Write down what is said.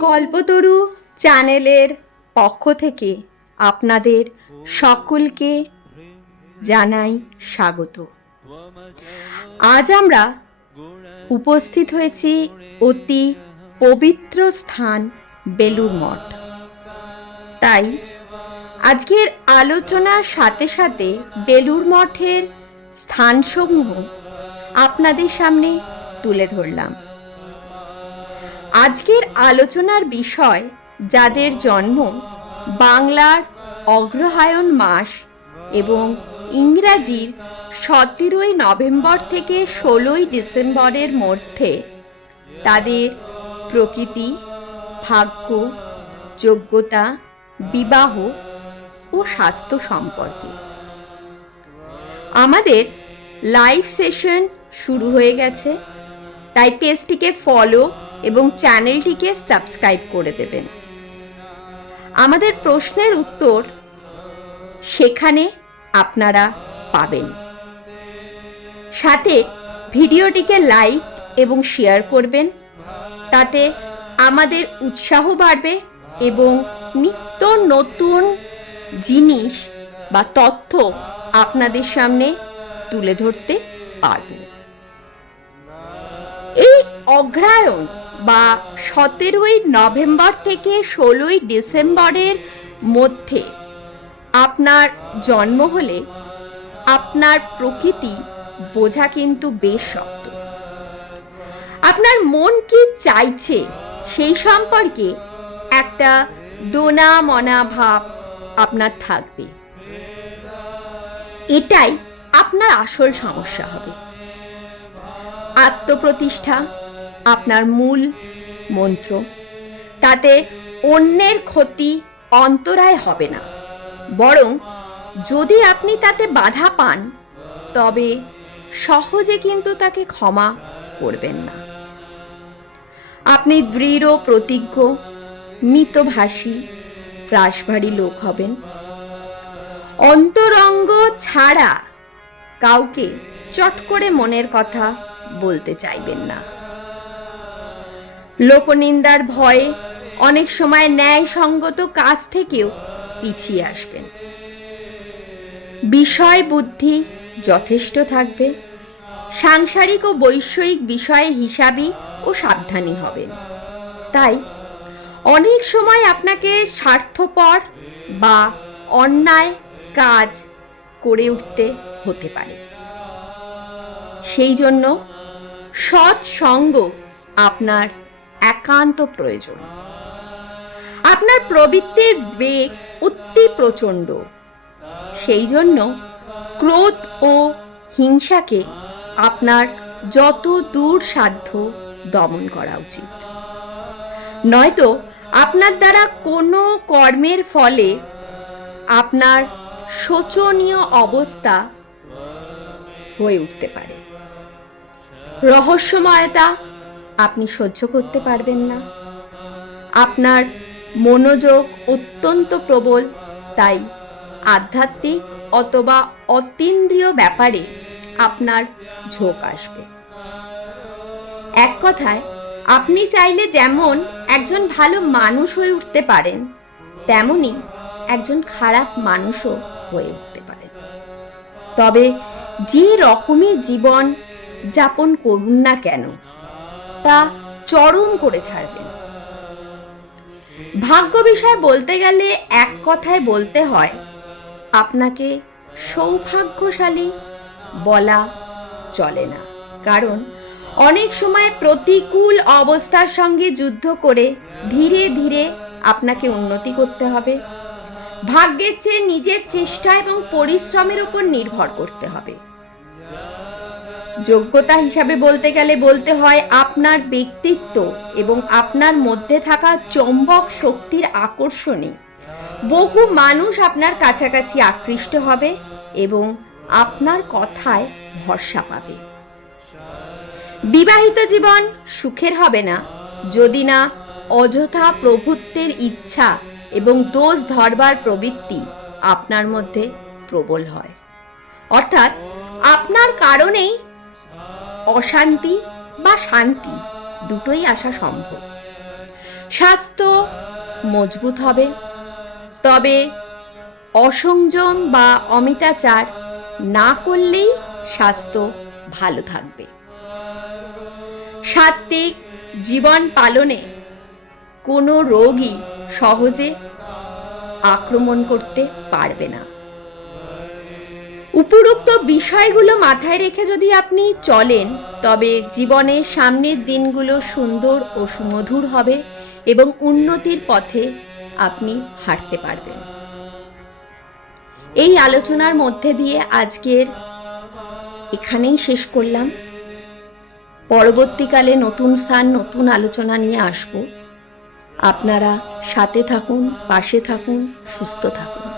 কল্পতরু চ্যানেলের পক্ষ থেকে আপনাদের সকলকে জানাই স্বাগত। আজ আমরা উপস্থিত হয়েছি অতি পবিত্র স্থান বেলুর মঠ। তাই আজকের আলোচনার সাথে সাথে বেলুর মঠের স্থানসমূহ আপনাদের সামনে তুলে ধরলাম। আজকের আলোচনার বিষয় যাদের জন্ম বাংলার অগ্রহায়ণ মাস এবং ইংরাজির সতেরোই নভেম্বর থেকে ষোলোই ডিসেম্বরের মধ্যে তাদের প্রকৃতি, ভাগ্য, যোগ্যতা, বিবাহ ও স্বাস্থ্য সম্পর্কে। আমাদের লাইভ সেশন শুরু হয়ে গেছে। তাই পেজটিকে ফলো এবং চ্যানেলটিকে সাবস্ক্রাইব করে দেবেন। আমাদের প্রশ্নের উত্তর সেখানে আপনারা পাবেন। সাথে ভিডিওটিকে লাইক এবং শেয়ার করবেন। তাতে আমাদের উৎসাহ বাড়বে এবং নিত্য নতুন জিনিস বা তথ্য আপনাদের সামনে তুলে ধরতে পারব। অগ্রায়ণ বা সতেরোই নভেম্বর থেকে ষোলোই ডিসেম্বরের মধ্যে আপনার জন্ম হলে আপনার প্রকৃতি বোঝা কিন্তু বেশ শক্ত। আপনার মন কি চাইছে সেই সম্পর্কে একটা দোনা মনা ভাব আপনার থাকবে। এটাই আপনার আসল সমস্যা হবে। আত্মপ্রতিষ্ঠা আপনার মূল মন্ত্র। তাতে অন্যের ক্ষতি অন্তরায় হবে না। বরং যদি আপনি তাতে বাধা পান, তবে সহজে কিন্তু তাকে ক্ষমা করবেন না। আপনি দৃঢ়, প্রতিজ্ঞ, মিতভাষী প্রাসভারী লোক হবেন। অন্তরঙ্গ ছাড়া কাউকে চট করে মনের কথা বলতে চাইবেন না। লোকনিন্দার ভয়ে অনেক সময় ন্যায়সঙ্গত কাজ থেকেও পিছিয়ে আসবেন। বিষয় বুদ্ধি যথেষ্ট থাকবে। সাংসারিক ও বৈষয়িক বিষয়ে হিসাবী ও সাবধানী হবেন। তাই অনেক সময় আপনাকে স্বার্থপর বা অন্যায় কাজ করে উঠতে হতে পারে। সেই জন্য সৎ সঙ্গ আপনার একান্ত প্রয়োজন। আপনার প্রবৃত্তির বেগ অতি প্রচণ্ড। সেই জন্য ক্রোধ ও হিংসাকে আপনার যত দূর সাধ্য দমন করা উচিত। নয়তো আপনার দ্বারা কোনো কর্মের ফলে আপনার শোচনীয় অবস্থা হয়ে উঠতে পারে। রহস্যময়তা আপনি সহ্য করতে পারবেন না। আপনার মনোযোগ অত্যন্ত প্রবল, তাই আধ্যাত্মিক অথবা অতীন্দ্রিয় ব্যাপারে আপনার ঝোঁক আসবে। এক কথায়, আপনি চাইলে যেমন একজন ভালো মানুষ হয়ে উঠতে পারেন, তেমনি একজন খারাপ মানুষও হয়ে উঠতে পারেন। তবে যে রকমই জীবন যাপন করুন না কেন তা চরম করে ছাড়বেন। ভাগ্য বিষয় বলতে গেলে এক কথায় বলতে হয়, আপনাকে সৌভাগ্যশালী বলা চলে না। কারণ অনেক সময় প্রতিকূল অবস্থার সঙ্গে যুদ্ধ করে ধীরে ধীরে আপনাকে উন্নতি করতে হবে। ভাগ্যের চেয়ে নিজের চেষ্টা এবং পরিশ্রমের উপর নির্ভর করতে হবে। যোগ্যতা হিসাবে বলতে গেলে বলতে হয় আপনার ব্যক্তিত্ব এবং আপনার মধ্যে থাকা চৌম্বক শক্তির আকর্ষণে। বহু মানুষ আপনার কাছাকাছি আকৃষ্ট হবে এবং আপনার কথায় ভরসা পাবে। বিবাহিত জীবন সুখের হবে না। যদি না অযথা প্রভুত্বের ইচ্ছা এবং দোষ ধরবার প্রবৃত্তি আপনার মধ্যে প্রবল হয়। অর্থাৎ আপনার কারণেই অশান্তি বা শান্তি দুটোই আসা সম্ভব। স্বাস্থ্য মজবুত হবে, তবে অসংযম বা অমিতাচার না করলেই স্বাস্থ্য ভালো থাকবে। সাত্ত্বিক জীবন পালনে কোনো রোগই সহজে আক্রমণ করতে পারবে না। উপরোক্ত বিষয়গুলো মাথায় রেখে যদি আপনি চলেন, তবে জীবনের সামনের দিনগুলো সুন্দর ও সুমধুর হবে এবং উন্নতির পথে আপনি হাঁটতে পারবেন। এই আলোচনার মধ্যে দিয়ে আজকের এখানেই শেষ করলাম। পরবর্তীকালে নতুন স্থান, নতুন আলোচনা নিয়ে আসব। আপনারা সাথে থাকুন, পাশে থাকুন, সুস্থ থাকুন।